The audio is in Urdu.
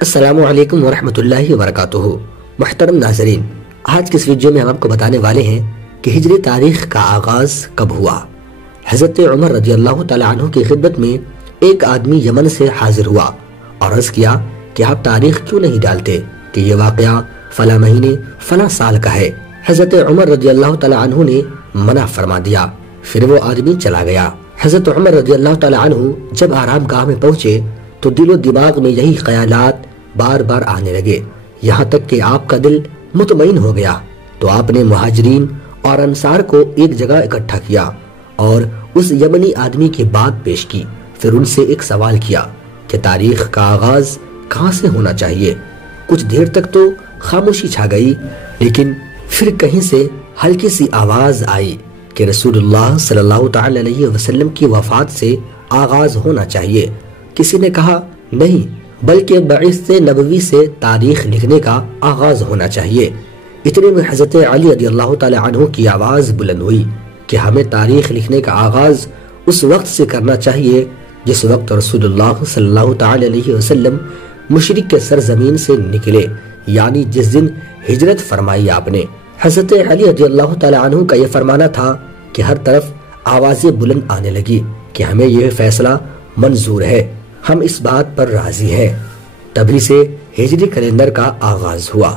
السلام علیکم ورحمۃ اللہ وبرکاتہ۔ محترم ناظرین، آج کے اس ویڈیو میں ہم آپ کو بتانے والے ہیں کہ ہجری تاریخ کا آغاز کب ہوا۔ حضرت عمر رضی اللہ تعالیٰ عنہ کی خدمت میں ایک آدمی یمن سے حاضر ہوا اور عرض کیا کہ آپ تاریخ کیوں نہیں ڈالتے کہ یہ واقعہ فلاں مہینے فلاں سال کا ہے۔ حضرت عمر رضی اللہ تعالیٰ عنہ نے منع فرما دیا، پھر وہ آدمی چلا گیا۔ حضرت عمر رضی اللہ تعالیٰ عنہ جب آرام گاہ میں پہنچے تو دل و دماغ میں یہی خیالات بار بار آنے لگے، یہاں تک کہ آپ کا دل مطمئن ہو گیا۔ تو آپ نے مہاجرین اور انصار کو ایک جگہ اکٹھا کیا اور اس یمنی آدمی کی بات پیش کی، پھر ان سے ایک سوال کیا کہ تاریخ کا آغاز کہاں سے ہونا چاہیے۔ کچھ دیر تک تو خاموشی چھا گئی، لیکن پھر کہیں سے ہلکی سی آواز آئی کہ رسول اللہ صلی اللہ تعالی علیہ وسلم کی وفات سے آغاز ہونا چاہیے۔ کسی نے کہا نہیں، بلکہ بعثت نبوی سے تاریخ لکھنے کا آغاز ہونا چاہیے۔ اتنے میں حضرت علی رضی اللہ تعالی عنہ کی آواز بلند ہوئی کہ ہمیں تاریخ لکھنے کا آغاز اس وقت سے کرنا چاہیے جس وقت رسول اللہ صلی اللہ تعالی علیہ وسلم مشرق کے سرزمین سے نکلے، یعنی جس دن ہجرت فرمائی آپ نے۔ حضرت علی رضی اللہ تعالی عنہ کا یہ فرمانا تھا کہ ہر طرف آوازیں بلند آنے لگی کہ ہمیں یہ فیصلہ منظور ہے، ہم اس بات پر راضی ہیں۔ تبھی سے ہجری کیلنڈر کا آغاز ہوا۔